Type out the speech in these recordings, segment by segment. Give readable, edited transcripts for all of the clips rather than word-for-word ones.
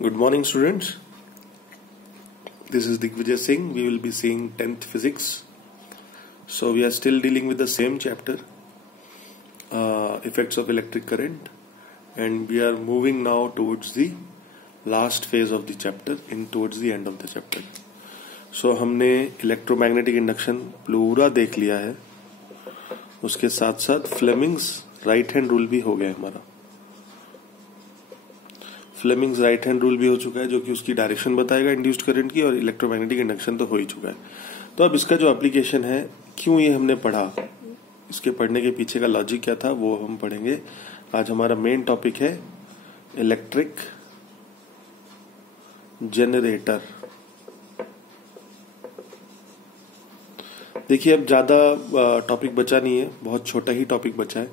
Good morning, students. This is Digvijay Singh. We will be seeing 10th physics. So we are still dealing with the same chapter, effects of electric current, and we are moving now towards the last phase of the chapter, towards the end of the chapter. So हमने electromagnetic induction पूरा देख लिया है. उसके साथ साथ Fleming's right hand rule भी हो गया हमारा. फ्लेमिंग्स राइट हैंड रूल भी हो चुका है, जो कि उसकी डायरेक्शन बताएगा इंड्यूस्ड करंट की, और इलेक्ट्रोमैग्नेटिक इंडक्शन तो हो ही चुका है. तो अब इसका जो एप्लीकेशन है, क्यों ये हमने पढ़ा, इसके पढ़ने के पीछे का लॉजिक क्या था, वो हम पढ़ेंगे. आज हमारा मेन टॉपिक है इलेक्ट्रिक जनरेटर. देखिए, अब ज्यादा टॉपिक बचा नहीं है, बहुत छोटा ही टॉपिक बचा है.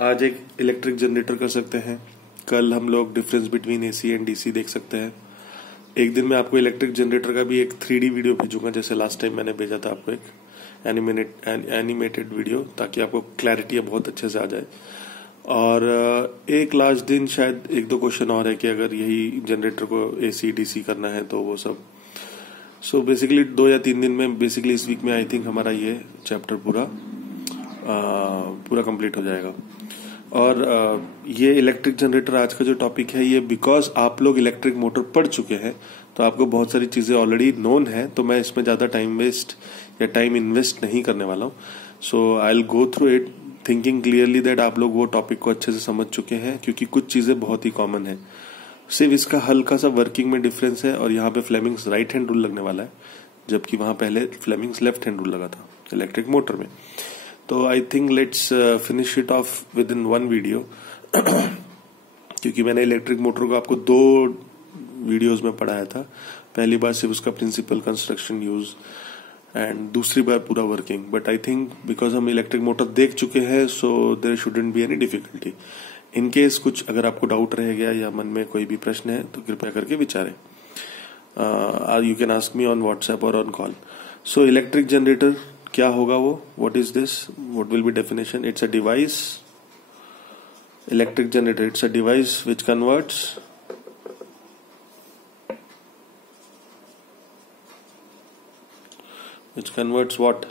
आज एक इलेक्ट्रिक जनरेटर कर सकते हैं. कल हम लोग difference between AC and DC देख सकते हैं. एक दिन में आपको इलेक्ट्रिक जनरेटर का भी एक 3D वीडियो भेजूंगा, जैसे लास्ट टाइम मैंने भेजा था आपको एक एनिमेटेड वीडियो, ताकि आपको क्लैरिटी बहुत अच्छे से आ जाए. और एक लास्ट दिन शायद 1-2 क्वेश्चन और है कि अगर यही जनरेटर को एसी डीसी करना है तो वो सब. सो बेसिकली 2 या 3 दिन में, बेसिकली इस वीक में आई थिंक हमारा ये चैप्टर पूरा कंप्लीट हो जाएगा. और ये इलेक्ट्रिक जनरेटर आज का जो टॉपिक है, ये बिकॉज आप लोग इलेक्ट्रिक मोटर पढ़ चुके हैं, तो आपको बहुत सारी चीजें ऑलरेडी नोन है, तो मैं इसमें ज्यादा टाइम वेस्ट या टाइम इन्वेस्ट नहीं करने वाला हूँ. So I will go through it thinking clearly that आप लोग वो टॉपिक को अच्छे से समझ चुके हैं, क्योंकि कुछ चीजें बहुत ही कॉमन है. सिर्फ इसका हल्का सा वर्किंग में डिफरेंस है, और यहाँ पे फ्लेमिंग्स राइट हैंड रूल लगने वाला है, जबकि वहां पहले फ्लेमिंग्स लेफ्ट हैंड रूल लगा था इलेक्ट्रिक मोटर में. तो I think let's finish it of with in 1 video, क्योंकि मैंने इलेक्ट्रिक मोटर को आपको 2 वीडियोस में पढ़ाया था. पहली बार सिर्फ उसका प्रिंसिपल, कंस्ट्रक्शन, यूज, एंड दूसरी बार पूरा working. But I think because हम इलेक्ट्रिक मोटर देख चुके हैं, so there shouldn't be any difficulty. In case कुछ अगर आपको डाउट रह गया या मन में कोई भी प्रश्न है, तो कृपया करके विचारें. You can ask me on WhatsApp और on call. So electric generator क्या होगा वो, what is this, what will be definition. It's a device, electric generator, it's a device which converts what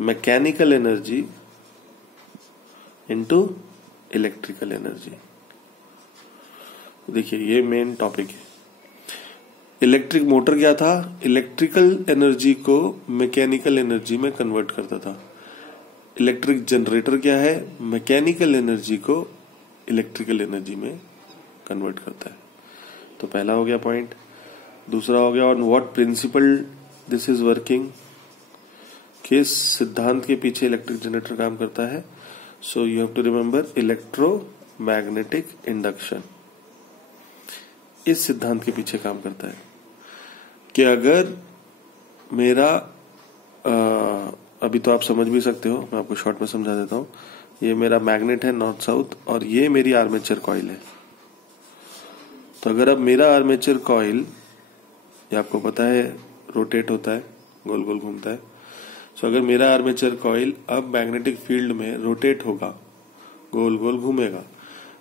mechanical energy into electrical energy. देखिए, ये main topic है. Electric motor क्या था, electrical energy को mechanical energy में convert करता था. Electric generator क्या है, मैकेनिकल एनर्जी को इलेक्ट्रिकल एनर्जी में कन्वर्ट करता है. तो पहला हो गया पॉइंट. दूसरा हो गया on what principle this is working, किस सिद्धांत के पीछे इलेक्ट्रिक जनरेटर काम करता है. So you have to remember electromagnetic induction. इस सिद्धांत के पीछे काम करता है कि अगर मेरा अभी तो आप समझ भी सकते हो, मैं आपको शॉर्ट में समझा देता हूं. ये मेरा मैग्नेट है नॉर्थ साउथ, और ये मेरी आर्मेचर कॉइल है. तो अगर अब मेरा आर्मेचर कॉइल, ये आपको पता है, रोटेट होता है, गोल गोल घूमता है. सो अगर मेरा आर्मेचर कॉइल अब मैग्नेटिक फील्ड में रोटेट होगा, गोल गोल घूमेगा,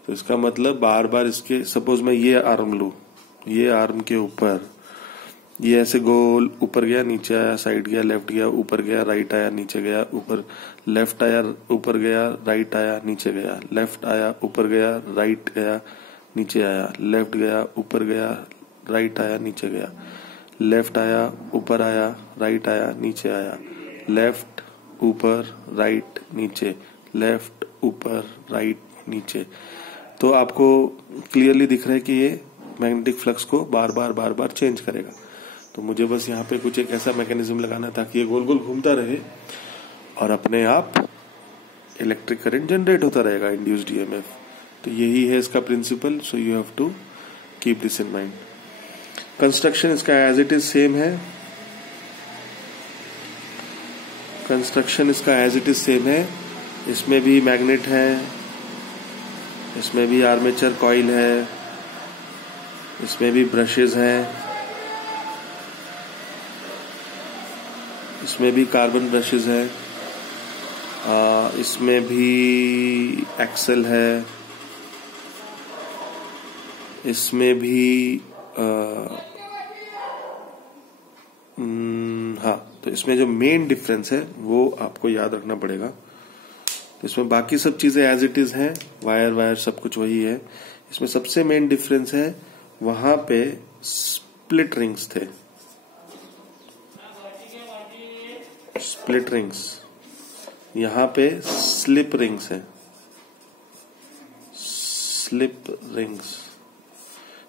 तो इसका मतलब बार बार इसके, सपोज मैं ये आर्म लू, ये आर्म के ऊपर ये ऐसे गोल ऊपर गया, नीचे आया, साइड गया, लेफ्ट गया, ऊपर गया, राइट आया, नीचे गया, ऊपर लेफ्ट आया, ऊपर गया, राइट आया, नीचे गया, लेफ्ट आया, ऊपर गया, राइट गया, नीचे आया, लेफ्ट गया, ऊपर गया, राइट आया, नीचे गया, लेफ्ट आया, ऊपर आया, राइट आया, नीचे आया, लेफ्ट, ऊपर, राइट, नीचे, लेफ्ट, ऊपर, राइट, नीचे. तो आपको क्लियरली दिख रहा है कि ये मैग्नेटिक फ्लक्स को बार बार चेंज करेगा. तो मुझे बस यहाँ पे कुछ एक ऐसा मैकेनिज्म लगाना था कि ये गोल गोल घूमता रहे और अपने आप इलेक्ट्रिक करंट जनरेट होता रहेगा, इंड्यूस्ड ईएमएफ. तो यही है इसका principle. So you have to keep this in mind. Construction इसका एज इट इज सेम है. कंस्ट्रक्शन इसका एज इट इज सेम है. इसमें भी मैग्नेट है, इसमें भी आर्मेचर कॉइल है, इसमें भी ब्रशेज हैं, इसमें भी कार्बन ब्रशेज है, इसमें भी एक्सेल है, इसमें भी हाँ, तो इसमें जो मेन डिफरेंस है वो आपको याद रखना पड़ेगा। तो इसमें बाकी सब चीजें एज इट इज हैं, वायर वायर सब कुछ वही है। इसमें सबसे मेन डिफरेंस है वहां पे स्प्लिट रिंग्स थे, स्प्लिट रिंग्स, यहां पे स्लिप रिंग्स है, स्लिप रिंग्स।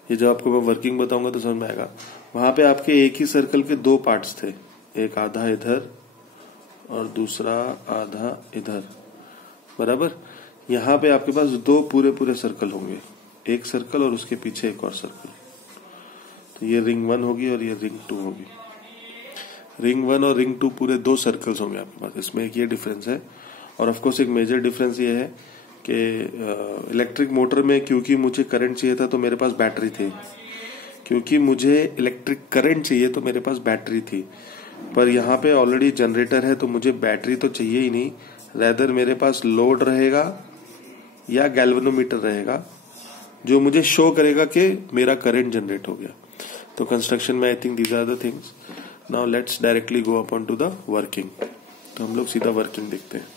ये जो आपको मैं वर्किंग बताऊंगा तो समझ में आएगा। वहां पे आपके एक ही सर्कल के दो पार्ट्स थे, एक आधा इधर और दूसरा आधा इधर, बराबर। यहां पे आपके पास दो पूरे पूरे सर्कल होंगे, एक सर्कल और उसके पीछे एक और सर्कल। तो ये रिंग 1 होगी और ये रिंग 2 होगी। रिंग 1 और रिंग 2 पूरे दो सर्कल्स होंगे आपके पास। इसमें एक ये डिफरेंस है। और ऑफकोर्स एक मेजर डिफरेंस ये है कि इलेक्ट्रिक मोटर में क्योंकि मुझे करंट चाहिए था तो मेरे पास बैटरी थी, क्योंकि मुझे इलेक्ट्रिक करंट चाहिए तो मेरे पास बैटरी थी। पर यहाँ पे ऑलरेडी जनरेटर है तो मुझे बैटरी तो चाहिए ही नहीं, रेदर मेरे पास लोड रहेगा या गैल्वेनोमीटर रहेगा जो मुझे शो करेगा कि मेरा करंट जनरेट हो गया। तो कंस्ट्रक्शन में I think these are the things. Now let's directly go upon to the working. तो हम लोग सीधा वर्किंग देखते हैं।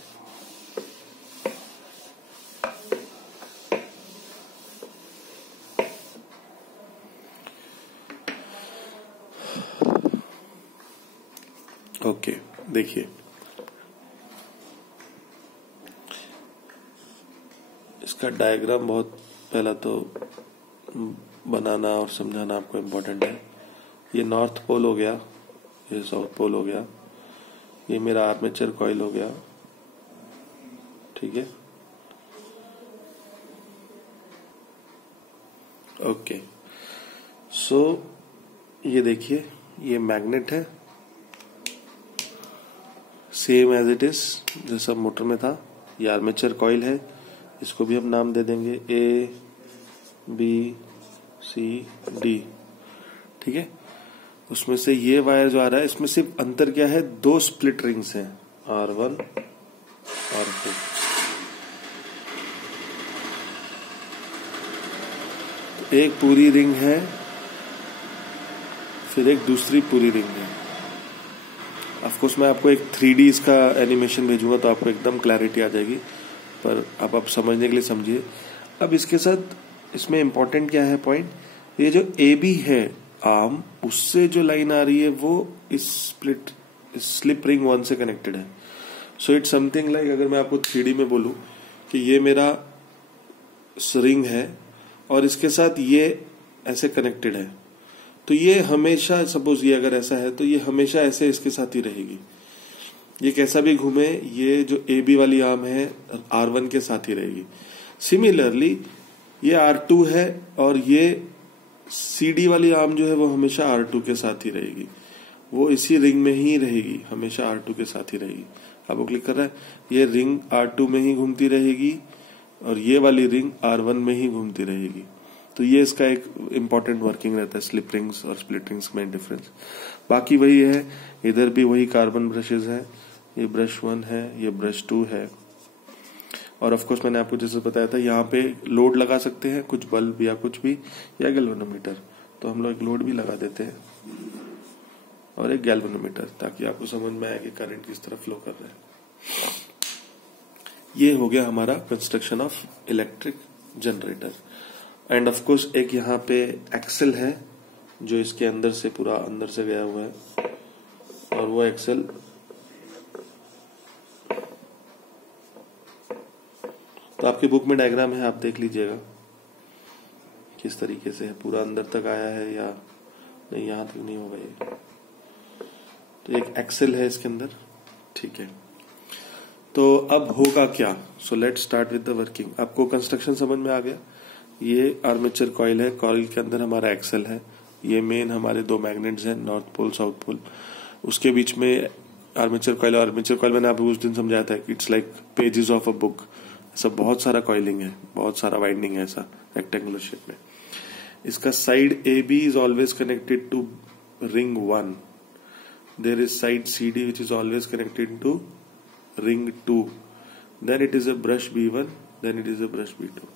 ओके, देखिए इसका डायग्राम बहुत पहला तो बनाना और समझाना आपको इम्पोर्टेंट है। ये नॉर्थ पोल हो गया, ये साउथ पोल हो गया, ये मेरा आर्मेचर कॉइल हो गया, ठीक है। ओके, सो ये देखिए ये मैग्नेट है, सेम एज इट इज जैसा मोटर में था। ये आर्मेचर कॉइल है, इसको भी हम नाम दे देंगे A B C D, ठीक है। उसमें से ये वायर जो आ रहा है इसमें सिर्फ अंतर क्या है, दो स्प्लिट रिंग्स हैं, R1 R2। एक पूरी रिंग है, फिर एक दूसरी पूरी रिंग है। ऑफकोर्स मैं आपको एक 3D इसका एनिमेशन भेजूंगा तो आपको एकदम क्लैरिटी आ जाएगी, पर आप समझने के लिए समझिए। अब इसके साथ इसमें इंपॉर्टेंट क्या है पॉइंट, ये जो AB है आर्म, उससे जो लाइन आ रही है वो इस स्लिप रिंग 1 से कनेक्टेड है। सो इट्स समथिंग लाइक, अगर मैं आपको 3D में बोलूं कि ये मेरा रिंग है और इसके साथ ये ऐसे कनेक्टेड है, तो ये हमेशा, सपोज ये अगर ऐसा है तो ये हमेशा ऐसे इसके साथ ही रहेगी। ये कैसा भी घूमे, ये जो AB वाली आर्म है R1 के साथ ही रहेगी। सिमिलरली ये R2 है और ये CD वाली आर्म जो है वो हमेशा R2 के साथ ही रहेगी, वो इसी रिंग में ही रहेगी, हमेशा R2 के साथ ही रहेगी। आपको क्लिक कर रहा है, ये रिंग R2 में ही घूमती रहेगी और ये वाली रिंग R1 में ही घूमती रहेगी। तो ये इसका एक इम्पॉर्टेंट वर्किंग रहता है, स्लिप रिंग्स और स्प्लिट रिंग्स में डिफरेंस। बाकी वही है, इधर भी वही कार्बन ब्रशेज है, ये ब्रश 1 है, ये ब्रश 2 है। और ऑफ कोर्स मैंने आपको जैसे बताया था यहाँ पे लोड लगा सकते हैं, कुछ बल्ब या कुछ भी, या गैल्वेनोमीटर। तो हम लोग एक लोड भी लगा देते हैं और एक गैल्वेनोमीटर, ताकि आपको समझ में आए कि करंट किस तरह फ्लो कर रहा है। ये हो गया हमारा construction of electric generator. End of course एक यहाँ पे एक्सेल है जो इसके अंदर से पूरा अंदर से गया हुआ है, और वो एक्सेल तो आपकी बुक में डायग्राम है, आप देख लीजिएगा किस तरीके से है, पूरा अंदर तक आया है या नहीं, यहां तक नहीं होगा ये। तो एक एक्सेल है इसके अंदर, ठीक है। तो अब होगा क्या, so let's start with the working. आपको कंस्ट्रक्शन समझ में आ गया। ये आर्मेचर कॉइल है, कॉइल के अंदर हमारा एक्सेल है, ये मेन हमारे दो मैग्नेट्स हैं, नॉर्थ पोल साउथ पोल। उसके बीच में आर्मेचर कॉइल, और आर्मेचर कॉइल मैंने आपको उस दिन समझाया था कि it's like pages of a book. ऐसा बहुत सारा कॉइलिंग है, बहुत सारा वाइंडिंग है ऐसा रेक्टेंगुलर शेप में। इसका side AB is always connected to ring 1, there is side CD which is always connected to ring 2, then it is a brush B1, then it is a brush B2.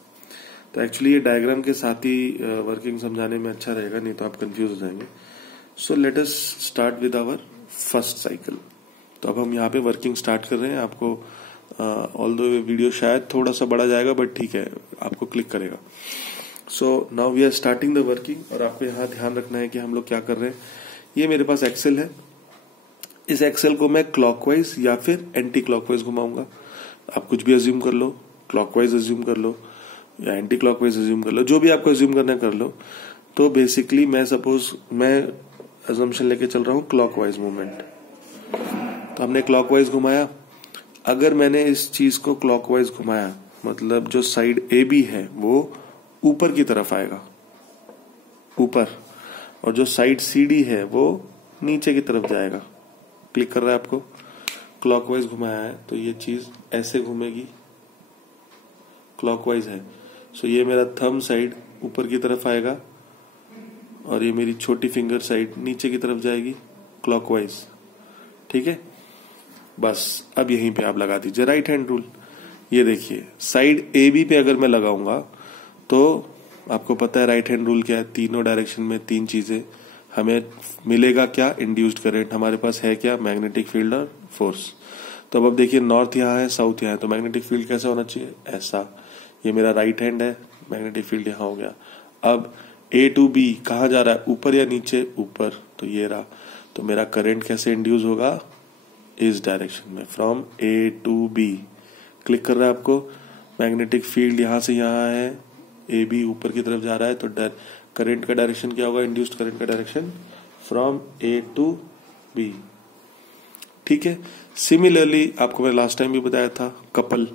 तो actually ये diagram के साथ ही working समझाने में अच्छा रहेगा, नहीं तो आप कंफ्यूज हो जाएंगे। So let us start with our first cycle. तो अब हम यहाँ पे वर्किंग स्टार्ट कर रहे हैं। आपको ऑल द वीडियो शायद थोड़ा सा बड़ा जाएगा, बट ठीक है, आपको क्लिक करेगा। So now we are starting the working. और आपको यहाँ ध्यान रखना है कि हम लोग क्या कर रहे हैं। ये मेरे पास एक्सेल है, इस एक्सेल को मैं क्लॉकवाइज या फिर एंटी क्लॉकवाइज घुमाऊंगा। आप कुछ भी अज्यूम कर लो, क्लॉकवाइज अज्यूम कर लो या एंटी क्लॉकवाइज अज्यूम कर लो, जो भी आपको अज्यूम करना है कर लो। तो बेसिकली मैं अजम्पशन लेके चल रहा हूं क्लॉकवाइज मूवमेंट। तो हमने क्लॉकवाइज घुमाया। अगर मैंने इस चीज को क्लॉकवाइज घुमाया, मतलब जो साइड ए बी है वो ऊपर की तरफ आएगा, ऊपर, और जो साइड सी डी है वो नीचे की तरफ जाएगा। क्लिक कर रहा है आपको। क्लॉकवाइज घुमाया है तो ये चीज ऐसे घूमेगी, क्लॉकवाइज है। सो ये मेरा थंब साइड ऊपर की तरफ आएगा और ये मेरी छोटी फिंगर साइड नीचे की तरफ जाएगी, क्लॉकवाइज। ठीक है, बस अब यहीं पे आप लगा दीजिए राइट हैंड रूल। ये देखिए साइड ए बी पे अगर मैं लगाऊंगा तो आपको पता है राइट हैंड रूल क्या है। तीनों डायरेक्शन में तीन चीजें हमें मिलेगा। क्या? Induced current. हमारे पास है क्या? मैग्नेटिक फील्ड और फोर्स। तो अब देखिए नॉर्थ यहाँ है, साउथ यहाँ है, तो मैग्नेटिक फील्ड कैसा होना चाहिए? ऐसा। ये मेरा राइट हैंड है, मैग्नेटिक फील्ड यहाँ हो गया। अब ए टू बी कहाँ जा रहा है? ऊपर या नीचे? ऊपर। तो ये रहा। तो मेरा करंट कैसे इंड्यूस होगा? इस डायरेक्शन में, from A to B. Click कर रहा है आपको। मैग्नेटिक फील्ड यहां से यहां है, ए बी ऊपर की तरफ जा रहा है, तो करंट का डायरेक्शन क्या होगा? इंड्यूस्ड करंट का direction from A to B. ठीक है। सिमिलरली आपको मैं लास्ट टाइम भी बताया था, कपल,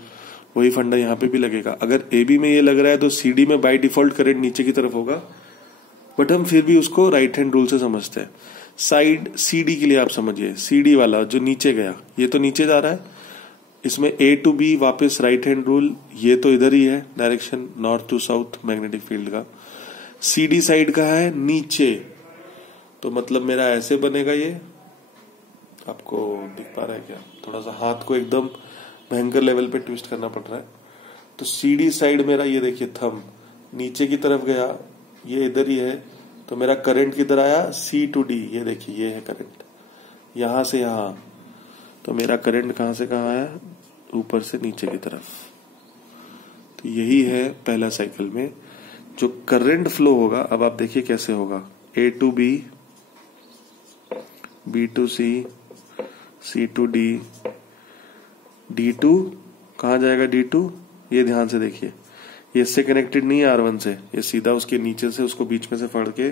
वही फंडा यहाँ पे भी लगेगा। अगर ए बी में ये लग रहा है तो सी डी में बाय डिफॉल्ट करंट नीचे की तरफ होगा, बट हम फिर भी उसको राइट हैंड रूल से समझते हैं। साइड सी डी के लिए आप समझिए, सी डी वाला जो नीचे गया, ये तो नीचे जा रहा है, इसमें ए टू बी वापस राइट हैंड रूल, ये तो इधर ही है direction, north to south magnetic field का। सी डी साइड का है नीचे, तो मतलब मेरा ऐसे बनेगा। ये आपको दिख पा रहा है क्या? थोड़ा सा हाथ को एकदम भयंकर लेवल पे ट्विस्ट करना पड़ रहा है। तो सी डी साइड मेरा ये देखिए थंब नीचे की तरफ गया, ये इधर ही है, तो मेरा करंट किधर आया? सी टू डी। ये देखिए ये है करंट, यहां से यहां। तो मेरा करंट कहां से कहां आया? ऊपर से नीचे की तरफ। तो यही है पहला साइकिल में जो करंट फ्लो होगा। अब आप देखिए कैसे होगा। A to B, B to C, C to D, D to कहां जाएगा? डी टू, ये ध्यान से देखिए, ये इससे कनेक्टेड नहीं है R1 से, ये सीधा उसके नीचे से उसको बीच में से फाड़ के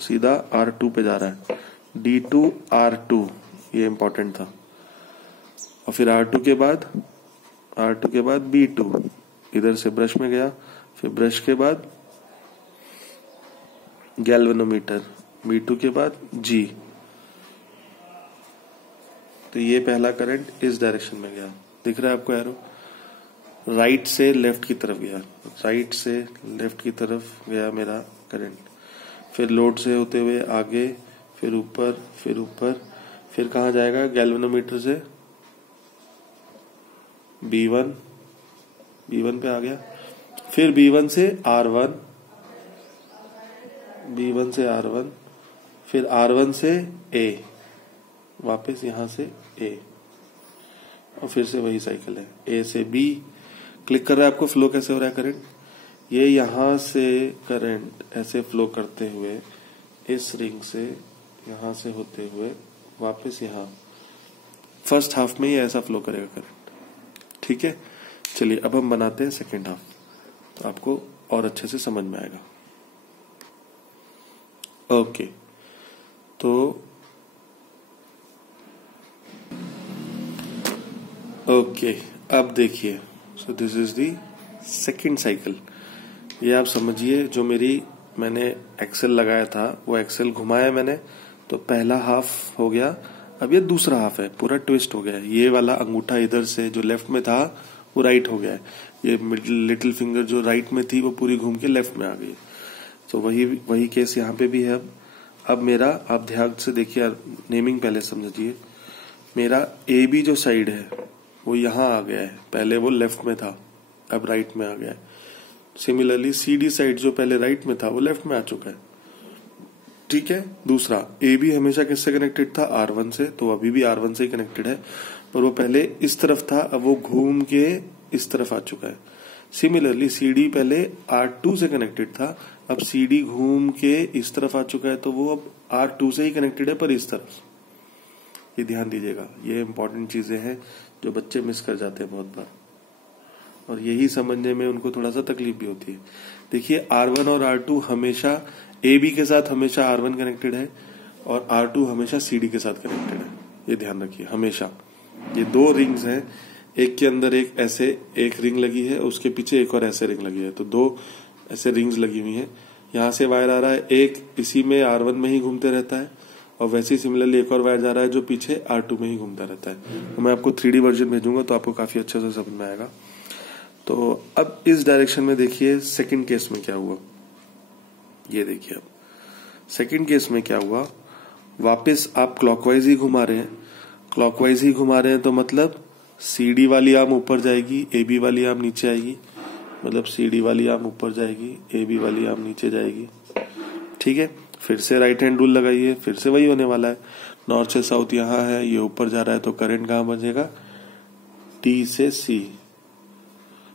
सीधा R2 पे जा रहा है। D2 R2, ये इंपॉर्टेंट था। और फिर R2 के बाद B2, इधर से ब्रश में गया, फिर ब्रश के बाद गैल्वेनोमीटर, B2 के बाद G। तो ये पहला करंट इस डायरेक्शन में गया, दिख रहा है आपको एरो? राइट से लेफ्ट की तरफ गया, राइट से लेफ्ट की तरफ गया मेरा करंट। फिर लोड से होते हुए आगे, फिर ऊपर, फिर ऊपर, फिर कहां जाएगा? गैल्वेनोमीटर से B1, B1 पे आ गया, फिर B1 से R1, B1 से R1, फिर R1 से A, वापस यहां से A, और फिर से वही साइकिल है, A से B। क्लिक कर रहा है आपको फ्लो कैसे हो रहा है करंट? ये यहां से करंट ऐसे फ्लो करते हुए इस रिंग से यहां से होते हुए वापस यहां, फर्स्ट हाफ में ये ऐसा फ्लो करेगा करंट। ठीक है, चलिए अब हम बनाते हैं सेकेंड हाफ, तो आपको और अच्छे से समझ में आएगा। ओके, तो अब देखिए, so this is the second cycle. ये आप समझिए, जो मैंने एक्सेल लगाया था वो एक्सेल घुमाया मैंने, तो पहला हाफ हो गया। अब ये दूसरा हाफ है, पूरा ट्विस्ट हो गया है। ये वाला अंगूठा इधर से जो लेफ्ट में था वो राइट हो गया है, ये लिटिल फिंगर जो राइट में थी वो पूरी घूम के लेफ्ट में आ गई। तो वही केस यहाँ पे भी है। अब मेरा, आप ध्यान से देखिए, नेमिंग पहले समझिए। मेरा ए बी जो साइड है वो यहाँ आ गया है, पहले वो लेफ्ट में था, अब राइट में आ गया है। सिमिलरली CD साइड जो पहले राइट में था वो लेफ्ट में आ चुका है। ठीक है। दूसरा, AB हमेशा किससे कनेक्टेड था? R1 से, तो अभी भी R1 से ही कनेक्टेड है, पर वो पहले इस तरफ था, अब वो घूम के इस तरफ आ चुका है। सिमिलरली CD पहले R2 से कनेक्टेड था, अब CD घूम के इस तरफ आ चुका है, तो वो अब R2 से ही कनेक्टेड है पर इस तरफ। ये ध्यान दीजिएगा, ये इंपॉर्टेंट चीजें हैं जो बच्चे मिस कर जाते हैं बहुत बार, और यही समझने में उनको थोड़ा सा तकलीफ भी होती है। देखिए, R1 और R2 हमेशा AB के साथ हमेशा R1 कनेक्टेड है और R2 हमेशा CD के साथ कनेक्टेड है। ये ध्यान रखिए हमेशा। ये दो रिंग्स हैं, एक के अंदर एक ऐसे एक रिंग लगी है, उसके पीछे एक और ऐसे रिंग लगी है, तो दो ऐसे रिंग्स लगी हुई हैं। यहां से वायर आ रहा है, एक इसी में R1 में ही घूमते रहता है, और वैसे ही सिमिलरली एक और वायर जा रहा है जो पीछे R2 में ही घूमता रहता है। तो मैं आपको 3D वर्जन भेजूंगा तो आपको काफी अच्छे से समझ में आएगा। तो अब इस डायरेक्शन में देखिए सेकंड केस में क्या हुआ। ये देखिए, अब सेकंड केस में क्या हुआ, वापस आप क्लॉकवाइज ही घुमा रहे हैं। क्लॉकवाइज ही घुमा रहे हैं तो मतलब CD वाली आर्म ऊपर जाएगी, AB वाली आर्म नीचे आएगी, मतलब CD वाली आर्म ऊपर जाएगी, AB वाली आर्म नीचे जाएगी। ठीक है। फिर से राइट हैंड रूल लगाइए, फिर से वही होने वाला है। नॉर्थ से साउथ यहाँ है, ये ऊपर जा रहा है, तो करंट कहां बजेगा? T से C।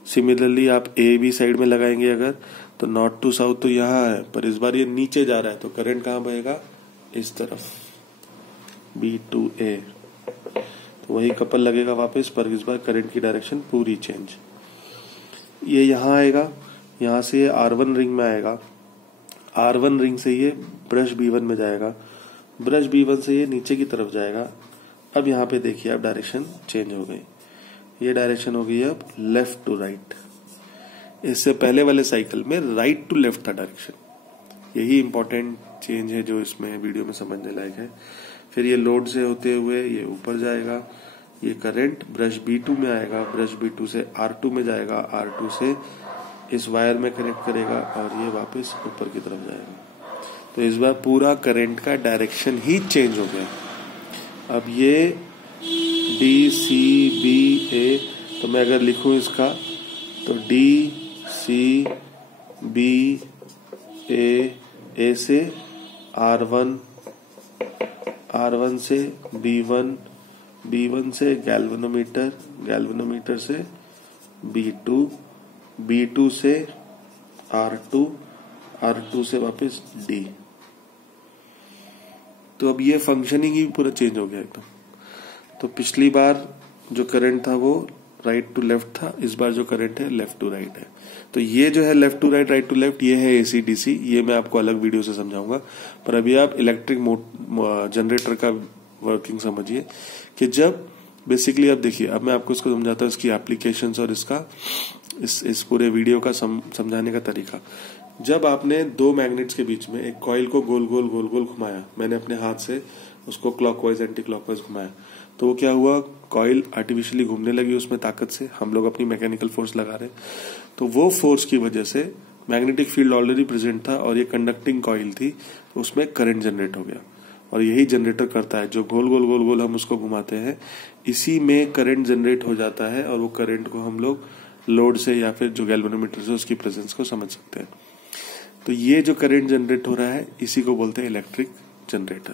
सिमिलरली आप AB साइड में लगाएंगे अगर, तो नॉर्थ टू साउथ तो यहाँ है, पर इस बार ये नीचे जा रहा है, तो करंट कहां बहेगा? इस तरफ, B to A। तो वही कपल लगेगा वापस, पर इस बार करंट की डायरेक्शन पूरी चेंज। ये यहाँ आएगा, यहाँ से R1 रिंग में आएगा, R1 रिंग से ये ब्रश B1 में जाएगा, ब्रश B1 से ये नीचे की तरफ जाएगा। अब यहाँ पे देखिए, अब डायरेक्शन चेंज हो गई। ये डायरेक्शन हो गई अब लेफ्ट टू राइट। इससे पहले वाले साइकिल में राइट टू लेफ्ट था डायरेक्शन। यही इंपॉर्टेंट चेंज है जो इसमें वीडियो में समझने लायक है। फिर ये लोड से होते हुए ये ऊपर जाएगा, ये करंट ब्रश B2 में आएगा, ब्रश B2 से R2 में जाएगा, R2 से इस वायर में कनेक्ट करेगा, और ये वापस ऊपर की तरफ जाएगा। तो इस बार पूरा करंट का डायरेक्शन ही चेंज हो गया। अब ये DCBA, तो मैं अगर लिखूं इसका, तो DCBA, A से R1, R1 से B1, B1 से गैल्वेनोमीटर, गैल्वेनोमीटर से B2, B2 से R2, R2 से वापस D। तो अब ये फंक्शनिंग ही पूरा चेंज हो गया एकदम। तो पिछली बार जो करंट था वो राइट टू लेफ्ट था, इस बार जो करंट है लेफ्ट टू राइट है। तो ये जो है left to right, right to left, ये है AC DC। ये मैं आपको अलग वीडियो से समझाऊंगा, पर अभी आप इलेक्ट्रिक जनरेटर का वर्किंग समझिए कि जब बेसिकली, अब देखिए, अब मैं आपको इसको समझाता हूँ, इसकी एप्लीकेशंस और इसका इस पूरे वीडियो का समझाने का तरीका। जब आपने दो मैग्नेट्स के बीच में एक कॉइल को गोल गोल गोल गोल घुमाया, मैंने अपने हाथ से उसको क्लॉकवाइज एंटी क्लॉकवाइज घुमाया, तो वो क्या हुआ, कॉइल आर्टिफिशियली घूमने लगी उसमें ताकत से, हम लोग अपनी मैकेनिकल फोर्स लगा रहे। तो वो फोर्स की वजह से मैग्नेटिक फील्ड ऑलरेडी प्रेजेंट था और ये कंडक्टिंग कॉइल थी, तो उसमें करंट जनरेट हो गया। और यही जनरेटर करता है, जो गोल गोल गोल गोल हम उसको घुमाते हैं, इसी में करंट जनरेट हो जाता है, और वो करंट को हम लोग लोड से या फिर जो गैल्वेनोमीटर से उसकी प्रेजेंस को समझ सकते हैं। तो ये जो करंट जनरेट हो रहा है, इसी को बोलते हैं इलेक्ट्रिक जनरेटर।